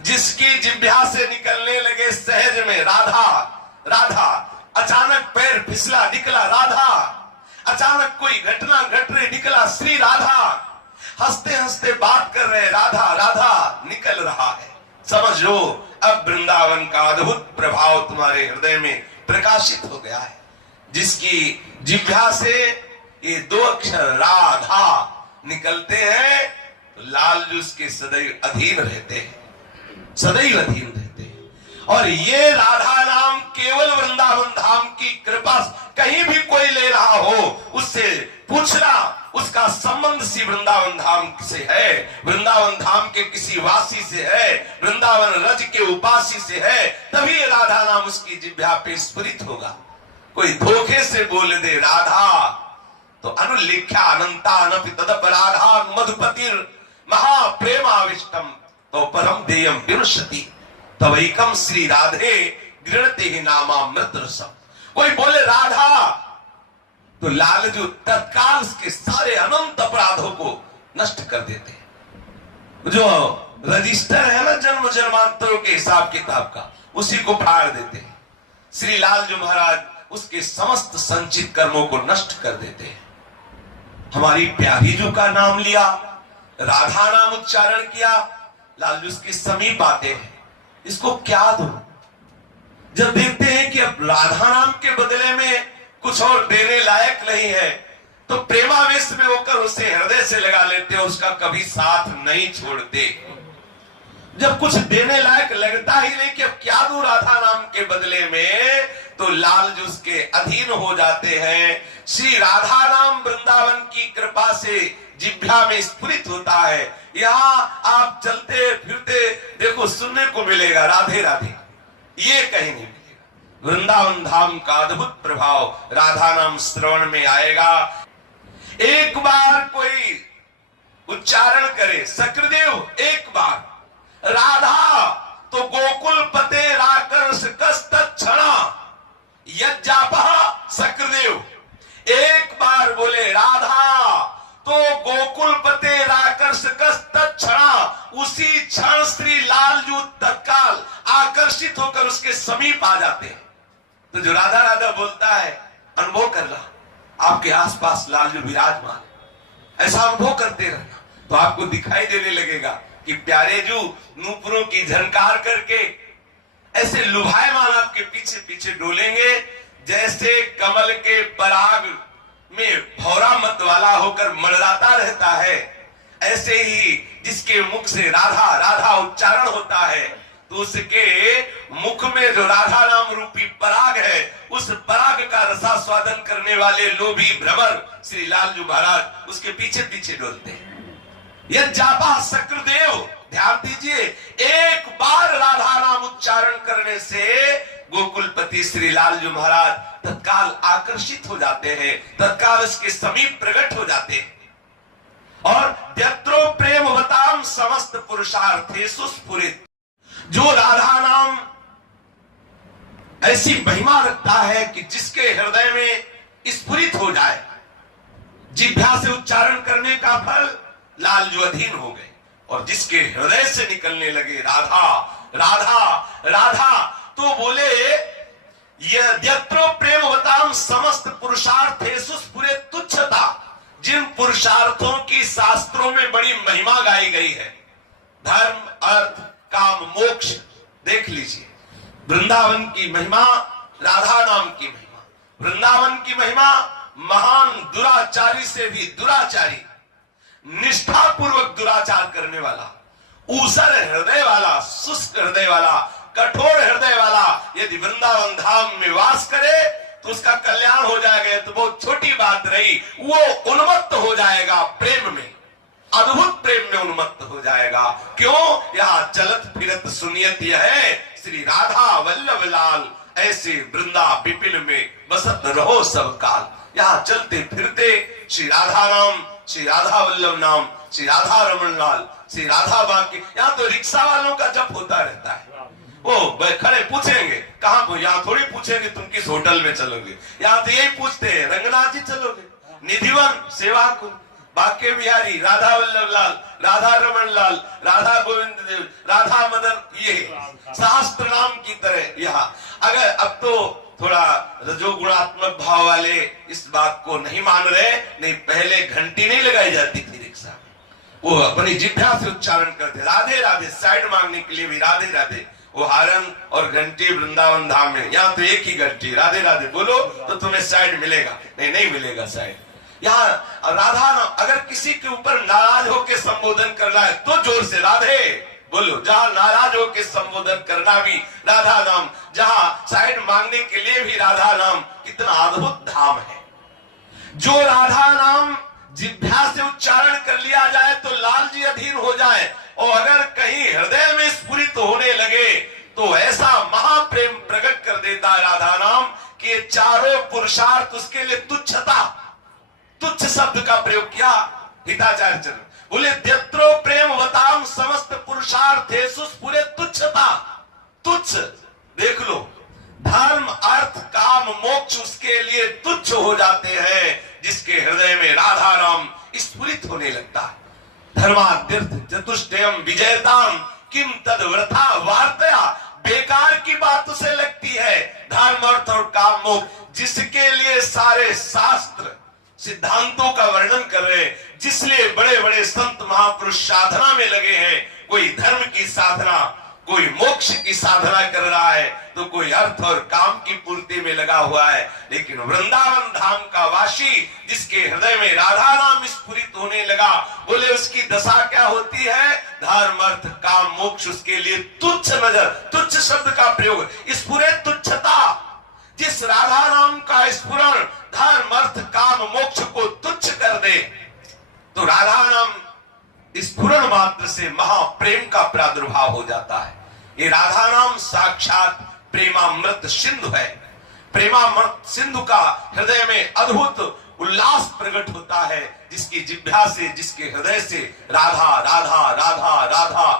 जिसकी जिह्वा से निकलने लगे सहज में राधा राधा, अचानक पैर फिसला निकला राधा, अचानक कोई घटना घट रही निकला श्री राधा, हंसते हंसते बात कर रहे राधा राधा निकल रहा है। समझ लो अब वृंदावन का अद्भुत प्रभाव तुम्हारे हृदय में प्रकाशित हो गया है। जिसकी जिह्वा से ये दो अक्षर राधा निकलते हैं तो लाल जी उसके सदैव अधीन रहते हैं, सदैव अधीन रहते हैं। और ये राधा नाम केवल वृंदावन धाम की कृपा, कहीं भी कोई ले रहा हो उससे पूछना उसका संबंध सी वृंदावन धाम से है, वृंदावन धाम के किसी वासी से है, वृंदावन रज के उपासी से है, तभी राधा नाम उसकी जिह्वा पे स्फुरित होगा। कोई धोखे से बोल दे राधा तो अनुलिख्या अनंता अनपि तदप राधा मधुपतिर महाप्रेमाविष्टम तो परम देयम विरुष्यति तब एकम श्री राधे गृणते ही नामामृत रसम। कोई बोले राधा तो लालजू तत्काल के सारे अनंत अपराधों को नष्ट कर देते हैं। जो रजिस्टर है ना जन्म जन्मांतरों के हिसाब किताब का, उसी को फाड़ देते हैं। श्री लालजू महाराज उसके समस्त संचित कर्मों को नष्ट कर देते हैं। हमारी प्यारी जू का नाम लिया, राधा नाम उच्चारण किया, लालजू उसके समीप आते हैं, इसको क्या दो? जब देखते हैं कि अब राधा नाम के बदले में कुछ और देने लायक नहीं है तो प्रेमावेश में होकर उसे हृदय से लगा लेते हैं, उसका कभी साथ नहीं छोड़ते। जब कुछ देने लायक लगता ही नहीं कि अब क्या दूं राधा नाम के बदले में, तो लाल जी उसके अधीन हो जाते हैं। श्री राधा नाम वृंदावन की कृपा से जिह्वा में स्फुरित होता है। यहाँ आप चलते फिरते देखो सुनने को मिलेगा राधे राधे, ये कहीं नहीं मिलेगा। वृंदावन धाम का अद्भुत प्रभाव राधा नाम श्रवण में आएगा। एक बार कोई उच्चारण करे सकृदेव, एक बार राधा तो गोकुल पते राकर्ष कस्तक्षणा यज्जापः सकृदेव, एक बार बोले राधा तो गोकुल पते राकर्ष कस्तक्षणा, उसी क्षण श्री लालजू तत्काल आकर्षित होकर उसके समीप आ जाते हैं। तो जो राधा राधा बोलता है अनुभव करना, आपके आसपास लालजू विराजमान, ऐसा अनुभव करते रहना तो आपको दिखाई देने लगेगा कि प्यारे जू नूपुरों की झनकार करके ऐसे लुभायमान आपके पीछे पीछे डोलेंगे जैसे कमल के पराग में भौरा मत वाला होकर मंडराता रहता है। ऐसे ही जिसके मुख से राधा राधा उच्चारण होता है तो उसके मुख में जो राधा नाम रूपी पराग है, उस पराग का रसास्वादन करने वाले लोभी भ्रमर श्री लालजू महाराज उसके पीछे पीछे डोलते हैं। यह जापा सक्रदेव, ध्यान दीजिए, एक बार राधा नाम उच्चारण करने से गोकुलपति श्री लालजू महाराज तत्काल आकर्षित हो जाते हैं, तत्काल उसके समीप प्रकट हो जाते हैं। और यत्रो प्रेमवताम समस्त पुरुषार्थेषु स्फुरित, जो राधा नाम ऐसी महिमा रखता है कि जिसके हृदय में स्फुरित हो जाए, जिह्वा से उच्चारण करने का फल लालजू अधीन हो गए, और जिसके हृदय से निकलने लगे राधा राधा राधा, तो बोले यत्रो प्रेमवताम समस्त पुरुषार्थेषु स्फुरित तुच्छता, जिन पुरुषार्थों की शास्त्रों में बड़ी महिमा गाई गई है, धर्म अर्थ काम मोक्ष, देख लीजिए वृंदावन की महिमा, राधा नाम की महिमा। वृंदावन की महिमा महान दुराचारी से भी दुराचारी, निष्ठा पूर्वक दुराचार करने वाला, ऊसर हृदय वाला, शुष्क हृदय वाला, कठोर हृदय वाला यदि वृंदावन धाम में वास करे तो उसका कल्याण हो जाएगा। तो बहुत छोटी बात रही, वो उन्मत्त हो जाएगा प्रेम में, अद्भुत प्रेम में उन्मत्त हो जाएगा। क्यों? यहाँ चलत फिरत सुनियत यह है श्री राधा वल्लभ लाल, ऐसे वृंदा विपिन में बसत रहो सब काल। यहाँ चलते फिरते श्री राधा नाम, श्री राधा वल्लभ नाम, श्री राधा रमन लाल, श्री राधा बाकी। यहाँ तो रिक्शा वालों का जप होता रहता है, वो खड़े पूछेंगे कहाँ को, यहाँ थोड़ी पूछेंगे तुम किस होटल में चलोगे, यहाँ तो यही पूछते हैं रंगनाथ जी चलोगे, निधिवन सेवा को, बाके बिहारी, राधा वल्लभ लाल, राधा रमन लाल, राधा गोविंद देव, राधा मदन, ये शास्त्र नाम की तरह यहाँ। अगर अब तो थोड़ा रजोगुणात्मक भाव वाले इस बात को नहीं मान रहे, नहीं पहले घंटी नहीं लगाई जाती थी रिक्शा में, वो अपनी जिह्वा से उच्चारण करते राधे राधे, साइड मांगने के लिए भी राधे राधे। वो हारन और घंटी वृंदावन धाम में, यहाँ तो एक ही घंटी, राधे राधे बोलो तो तुम्हें साइड मिलेगा, नहीं मिलेगा साइड। यहाँ राधा नाम अगर किसी के ऊपर नाराज होकर संबोधन करना है तो जोर से राधे बोलो। जहां नाराज होकर संबोधन करना भी राधा नाम, जहां साइड मांगने के लिए भी राधा नाम, कितना अद्भुत धाम है। जो राधा नाम जिह्वा से उच्चारण कर लिया जाए तो लाल जी अधीन हो जाए, और अगर कहीं हृदय में स्फुरित होने लगे तो ऐसा महाप्रेम प्रकट कर देता है राधा नाम कि चारों पुरुषार्थ उसके लिए तुच्छता, तुच्छ शब्द का प्रयोग किया हिताचार्य चरण बोले, द्यत्रो प्रेम वताम समस्त पुरुषार्थेषु स्फुरे तुच्छता। तुच्छ देख लो, धर्म अर्थ काम मोक्ष उसके लिए तुच्छ हो जाते हैं जिसके हृदय में राधा नाम स्फुरित होने लगता है। धर्मातीर्थ चतुष्टयम विजयताम किम तद वृथा वार्तया, बेकार की बात उसे लगती है धर्म अर्थ और काम मोक्ष, जिसके लिए सारे शास्त्र सिद्धांतों का वर्णन कर रहे, जिसलिए बड़े बड़े संत महापुरुष साधना में लगे हैं। कोई धर्म की साधना, कोई मोक्ष की साधना कर रहा है, तो कोई अर्थ और काम की पूर्ति में लगा हुआ है। लेकिन वृंदावन धाम का वासी जिसके हृदय में राधा नाम स्फुरित होने लगा, बोले उसकी दशा क्या होती है, धर्म अर्थ काम मोक्ष उसके लिए तुच्छ नजर, तुच्छ शब्द का प्रयोग, स्फुरे तुच्छता। जिस राधा नाम का स्फुरण धर्म अर्थ काम मोक्ष को तुच्छ कर दे, तो राधा नाम स्फुरण मात्र से महाप्रेम का प्रादुर्भाव हो जाता है। ये राधा नाम साक्षात प्रेमामृत सिंधु है। प्रेमामृत सिंधु का हृदय में अद्भुत उल्लास प्रकट होता है, जिसकी जिह्वा से, जिसके हृदय से राधा राधा राधा राधा,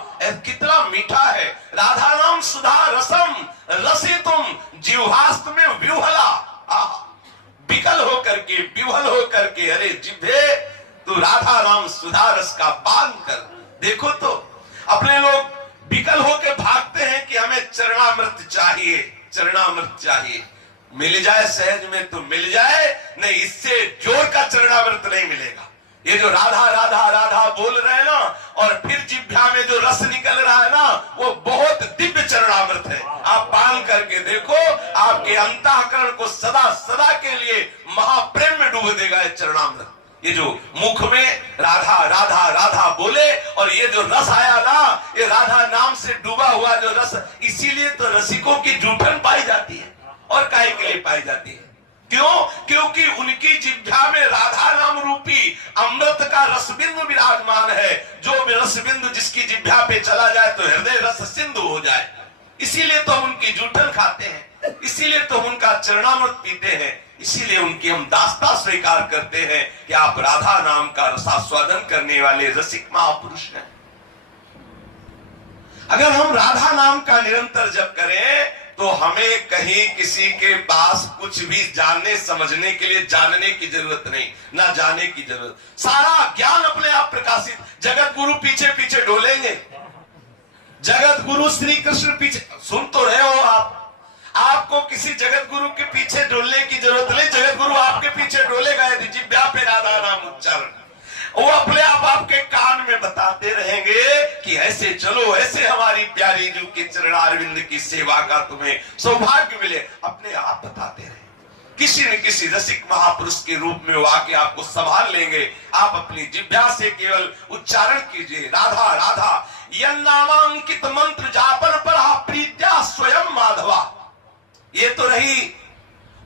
कितना मीठा है। राधा नाम सुधा रसम रसितुम जिह्वास्त में व्यूहला, विकल होकर के विह्वल होकर के, अरे जिह्वे तो राधा नाम सुधा रस का पान कर। देखो तो अपने लोग विकल होकर भागते हैं कि हमें चरणामृत चाहिए, चरणामृत चाहिए। मिल जाए सहज में तो मिल जाए, नहीं इससे जोर का चरणामृत नहीं मिलेगा। ये जो राधा राधा राधा बोल रहे हैं ना, और फिर जिह्वा में जो रस निकल रहा है ना, वो बहुत दिव्य चरणामृत है। आप पान करके देखो, आपके अंतःकरण को सदा सदा के लिए महाप्रेम में डूब देगा ये चरणामृत। ये जो मुख में राधा राधा राधा बोले, और ये जो रस आया ना, ये राधा नाम से डूबा हुआ जो रस, इसीलिए तो रसिकों की जूठन पाई जाती है। और काहे के लिए पाई जाती है? क्यों? क्योंकि उनकी जिह्वा में राधा नाम रूपी अमृत का रसबिंदु विराजमान है। जो रसबिंदु जिसकी जिह्वा पे चला जाए तो हृदय रस सिंधु हो जाए। इसीलिए तो हम उनकी जूठन खाते हैं, इसीलिए तो हम उनका चरणामृत पीते हैं, इसीलिए उनकी हम दास्ता स्वीकार करते हैं कि आप राधा नाम का रसास्वादन करने वाले रसिक महापुरुष हैं। अगर हम राधा नाम का निरंतर जप करें तो हमें कहीं किसी के पास कुछ भी जानने समझने के लिए जानने की जरूरत नहीं, ना जाने की जरूरत। सारा ज्ञान अपने आप प्रकाशित। जगत गुरु पीछे पीछे डोलेंगे, जगत गुरु श्री कृष्ण पीछे, सुन तो रहे हो आप, आपको किसी जगत गुरु के पीछे डोलने की जरूरत नहीं। जगत गुरु आपके पीछे डोलेगा यदि जिह्वा पे राधा नाम उच्चारण, वो अपने आप आपके कान में बताते रहेंगे कि ऐसे चलो, ऐसे हमारी प्यारी जू के चरणारविंद की सेवा का तुम्हें सौभाग्य मिले। अपने आप बताते रहे, किसी न किसी रसिक महापुरुष के रूप में वो आके आपको संभाल लेंगे। आप अपनी जिह्वा से केवल उच्चारण कीजिए राधा राधा। यन्नामांकित मंत्र जापन पर प्रीत्या स्वयं माधवा। ये तो रही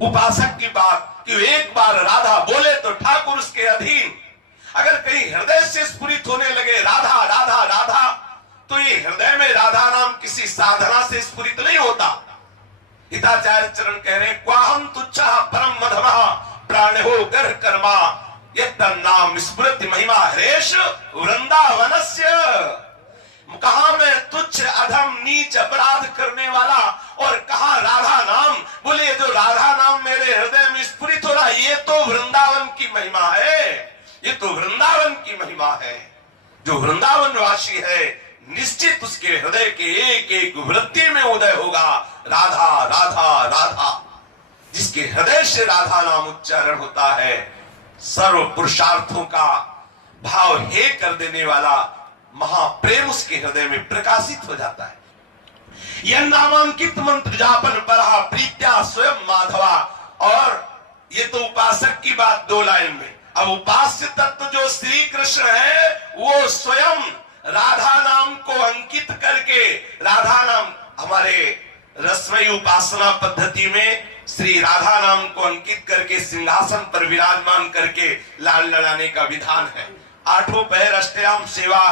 उपासक की बात कि एक बार राधा बोले तो ठाकुर उसके अधीन। अगर कहीं हृदय से स्फुरित होने लगे राधा राधा राधा, तो ये हृदय में राधा नाम किसी साधना से स्फुरित नहीं होता। हिताचार्य चरण कह रहे हैं, क्वाहम तुच्छा परम मधमः प्राणो गर्ह कर्मा यत्तन्नाम स्मृति महिमा हरेश वृंदावनस्य। कहा मैं तुच्छ अधम नीच अपराध करने वाला, और कहा राधा नाम। बोले जो राधा नाम मेरे हृदय में स्फुरित हो रहा, ये तो वृंदावन की महिमा है, ये तो वृंदावन की महिमा है। जो वृंदावन वासी है निश्चित उसके हृदय के एक एक वृत्ति में उदय होगा राधा राधा राधा। जिसके हृदय से राधा नाम उच्चारण होता है सर्व पुरुषार्थों का भाव हे कर देने वाला महाप्रेम उसके हृदय में प्रकाशित हो जाता है। यह नामांकित मंत्र जापन पढ़ा प्रीत्या स्वयं माधवा। और ये तो उपासक की बात 2 लाइन में। अब उपास्य तत्व जो श्री कृष्ण है वो स्वयं राधा नाम को अंकित करके, राधा नाम हमारे रसमयी उपासना पद्धति में श्री राधा नाम को अंकित करके सिंहासन पर विराजमान करके लाल लड़ाने का विधान है। 8 पहर अष्टयाम सेवा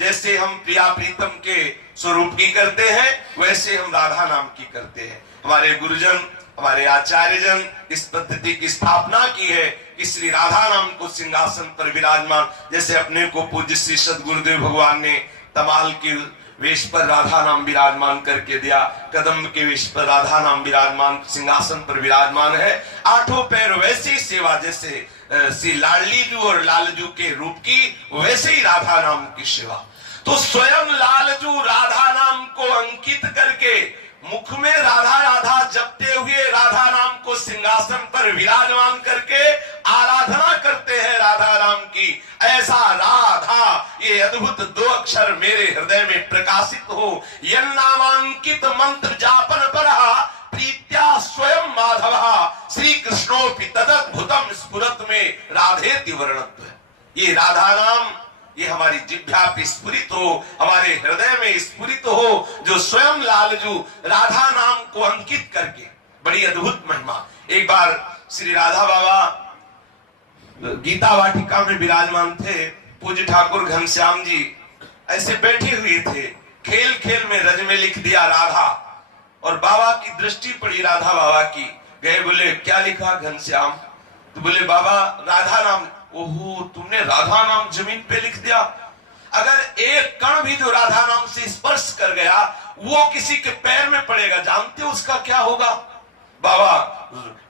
जैसे हम प्रिया प्रीतम के स्वरूप की करते हैं वैसे हम राधा नाम की करते हैं। हमारे गुरुजन हमारे आचार्यजन इस पद्धति की स्थापना की है कि श्री राधा नाम को सिंहासन पर विराजमान, जैसे अपने को पूज्य श्री सद्गुरुदेव भगवान ने तमाल के वेश पर राधा नाम विराजमान करके दिया, कदम के वेश पर राधा नाम विराजमान सिंहासन पर विराजमान है। 8 पैर वैसी सेवा जैसे श्री लाडलीजू और लालजू के रूप की वैसे ही राधा नाम की सेवा। तो स्वयं लालजू राधा नाम को अंकित करके मुख में राधा राधा जपते हुए राधा नाम को सिंहासन पर विराजमान करके आराधना करते हैं राधा नाम की। ऐसा राधा ये अद्भुत 2 अक्षर मेरे हृदय में प्रकाशित हो। यह नामांकित मंत्र जापन पढ़ा प्रीत्या स्वयं माधवा श्री कृष्णोपि तदद्भुतम स्फुरत में राधेति वर्णत्व। ये राधा नाम ये हमारी जिह्वा पे स्फुरित हो, हमारे हृदय में स्फुरित हो, जो स्वयं लालजू राधा नाम को अंकित करके। बड़ी अद्भुत महिमा। एक बार श्री राधा बाबा गीता वाटिका में विराजमान थे। पूज्य ठाकुर घनश्याम जी ऐसे बैठे हुए थे, खेल खेल में रज में लिख दिया राधा, और बाबा की दृष्टि पड़ी राधा बाबा की। गए बोले क्या लिखा घनश्याम? तो बोले बाबा राधा नाम। ओहो तुमने राधा नाम जमीन पे लिख दिया। अगर एक कण भी जो राधा नाम से स्पर्श कर गया वो किसी के पैर में पड़ेगा, जानते हो उसका क्या होगा? बाबा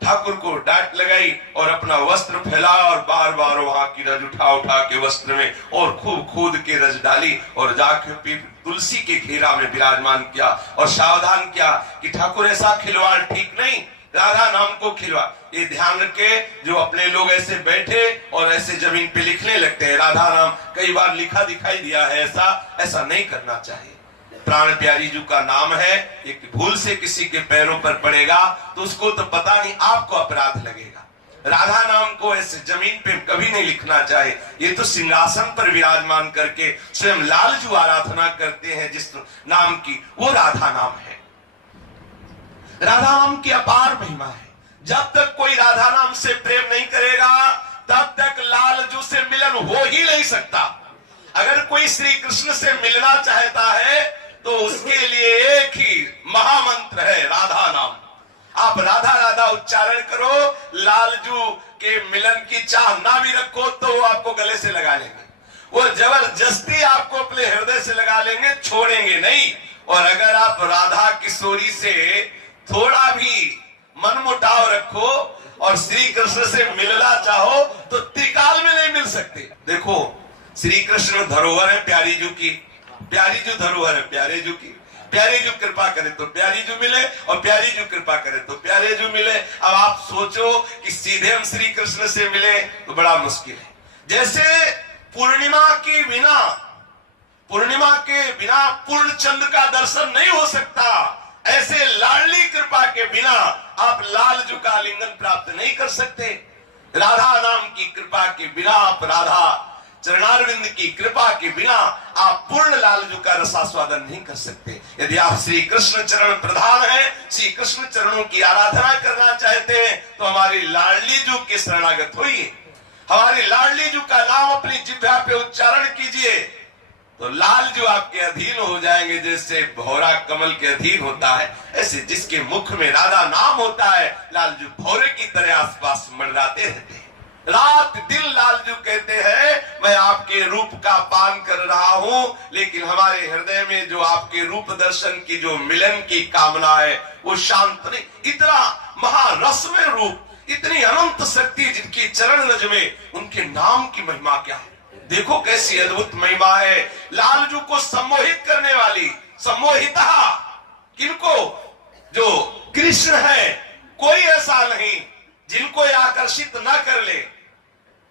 ठाकुर को डांट लगाई और अपना वस्त्र फैला और बार बार वहां की रज उठा उठा के वस्त्र में और खूब खूद के रज डाली और जाके तुलसी के घेरा में विराजमान किया और सावधान किया कि ठाकुर ऐसा खिलवाड़ ठीक नहीं, राधा नाम को खिलवा। ये ध्यान रखे जो अपने लोग ऐसे बैठे और ऐसे जमीन पे लिखने लगते हैं राधा नाम, कई बार लिखा दिखाई दिया है, ऐसा नहीं करना चाहिए। प्राण प्यारी जी का नाम है, एक भूल से किसी के पैरों पर पड़ेगा तो उसको तो पता नहीं, आपको अपराध लगेगा। राधा नाम को ऐसे जमीन पे कभी नहीं लिखना चाहिए। ये तो सिंहासन पर विराजमान करके स्वयं लालजू आराधना करते हैं जिस नाम की, वो राधा नाम है। राधा नाम की अपार महिमा है। जब तक कोई राधा नाम से प्रेम नहीं करेगा तब तक लालजू से मिलन हो ही नहीं सकता। अगर कोई श्री कृष्ण से मिलना चाहता है तो उसके लिए एक ही महामंत्र है राधा नाम। आप राधा राधा उच्चारण करो, लालजू के मिलन की चाह ना भी रखो तो वो आपको गले से लगा लेंगे, वो जबरदस्ती आपको अपने हृदय से लगा लेंगे, छोड़ेंगे नहीं। और अगर आप राधा किशोरी से थोड़ा भी मनमुटाव रखो और श्री कृष्ण से मिलना चाहो तो त्रिकाल में नहीं मिल सकते। देखो श्री कृष्ण धरोहर है प्यारी जू की, प्यारी जू धरोहर है प्यारे जू की। प्यारे जू कृपा करे तो प्यारी जू मिले और प्यारी जू कृपा करे तो प्यारे जू मिले। अब आप सोचो कि सीधे हम श्री कृष्ण से मिले तो बड़ा मुश्किल है। जैसे पूर्णिमा के बिना पूर्ण चंद्र का दर्शन नहीं हो सकता, ऐसे लाडली कृपा के बिना आप लालजू का आलिंगन प्राप्त नहीं कर सकते। राधा नाम की कृपा के बिना आप राधा चरणारविंद की कृपा के बिना आप पूर्ण लालजू का रसास्वादन नहीं कर सकते। यदि आप श्री कृष्ण चरण प्रधान हैं, श्री कृष्ण चरणों की आराधना करना चाहते हैं तो हमारी लाडली जू के शरणागत होइए, हमारी लाडली जू का नाम अपनी जिह्वा पे उच्चारण कीजिए तो लालजू आपके अधीन हो जाएंगे। जैसे भौरा कमल के अधीन होता है, ऐसे जिसके मुख में राधा नाम होता है लालजू भौरे की तरह आसपास मंडराते रहते हैं। रात दिन लालजू कहते हैं मैं आपके रूप का पान कर रहा हूं, लेकिन हमारे हृदय में जो आपके रूप दर्शन की जो मिलन की कामना है वो शांत नहीं। इतना महारसमय रूप, इतनी अनंत शक्ति जिनकी चरण रज में, उनके नाम की महिमा क्या है। देखो कैसी अद्भुत महिमा है। लालजू को सम्मोहित करने वाली, सम्मोहिता किनको? जो कृष्ण है, कोई ऐसा नहीं जिनको ये आकर्षित ना कर ले,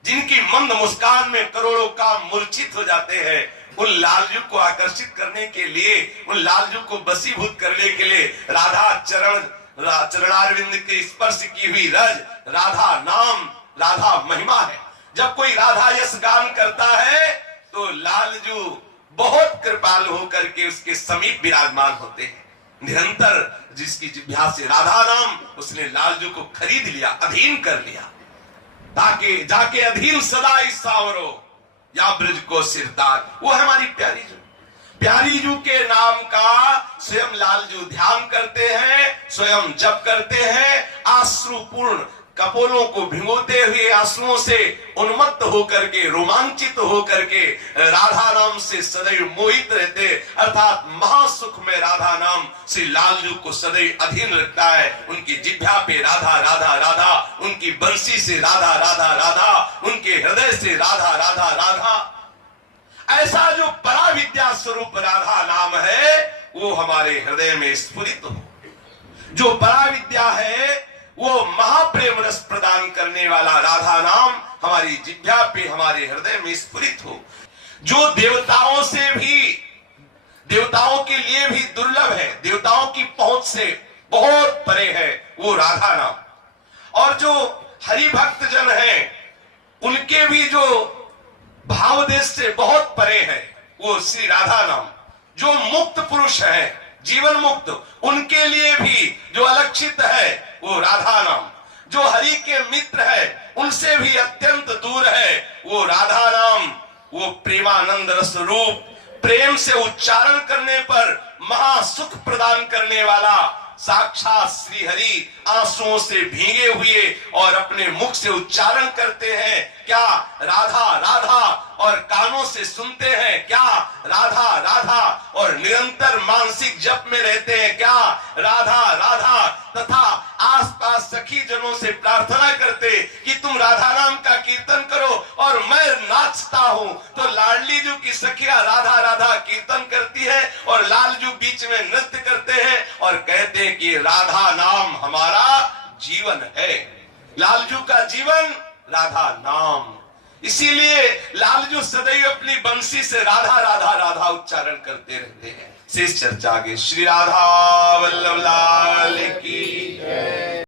जिनकी मंद मुस्कान में करोड़ों काम मूर्छित हो जाते हैं। उन लालजू को आकर्षित करने के लिए, उन लालजू को वशीभूत करने के लिए राधा चरणारविंद के स्पर्श की हुई रज, राधा नाम, राधा महिमा है। जब कोई राधा यश गान करता है तो लालजू बहुत कृपालु होकर के उसके समीप विराजमान होते हैं। निरंतर जिसकी जिह्वा से राधा नाम, उसने लालजू को खरीद लिया, अधीन कर लिया, ताकि जाके अधीन सदा इस सावरो या ब्रज को सिरदार। वो है हमारी प्यारी जू। प्यारी जू के नाम का स्वयं लालजू ध्यान करते हैं, स्वयं जप करते हैं, आश्रुपूर्ण कपोलों को भिगोते हुए आंसुओं से उन्मत्त होकर के, रोमांचित होकर के राधा नाम से सदैव मोहित रहते, अर्थात महासुख में राधा नाम श्री लालजू को सदैव अधीन रखता है। उनकी जिह्वा पे राधा राधा राधा, उनकी बंसी से राधा राधा राधा, उनके हृदय से राधा राधा राधा। ऐसा जो पराविद्या स्वरूप राधा नाम है वो हमारे हृदय में स्फुरित हो। जो पराविद्या है वो महाप्रेम रस प्रदान करने वाला राधा नाम हमारी जिह्वा पे, हमारे हृदय में स्फुरित हो। जो देवताओं से भी, देवताओं के लिए भी दुर्लभ है, देवताओं की पहुंच से बहुत परे है, वो राधा नाम। और जो हरि भक्त जन हैं उनके भी जो भाव देश से बहुत परे है, वो श्री राधा नाम। जो मुक्त पुरुष है, जीवन मुक्त, उनके लिए भी जो अलक्षित है वो राधा नाम। जो हरि के मित्र है उनसे भी अत्यंत दूर है वो राधा नाम। वो प्रेमानंद रस रूप, प्रेम से उच्चारण करने पर महासुख प्रदान करने वाला साक्षात श्री हरि आंसुओं से भीगे हुए और अपने मुख से उच्चारण करते हैं क्या? राधा राधा। और कानों से सुनते हैं क्या? राधा राधा। और निरंतर मानसिक जप में रहते हैं क्या? राधा राधा। तथा आसपास सखी जनों से प्रार्थना करते कि तुम राधा नाम का कीर्तन करो और मैं नाचता हूं। तो लाडली जू की सखिया राधा राधा कीर्तन करती है और लालजू बीच में नृत्य करते हैं और कहते हैं कि राधा नाम हमारा जीवन है। लालजू का जीवन राधा नाम। इसीलिए लालजू सदैव अपनी बंसी से राधा राधा राधा उच्चारण करते रहते हैं। शेष चर्चा आगे। श्री राधा वल्लभ लाल की।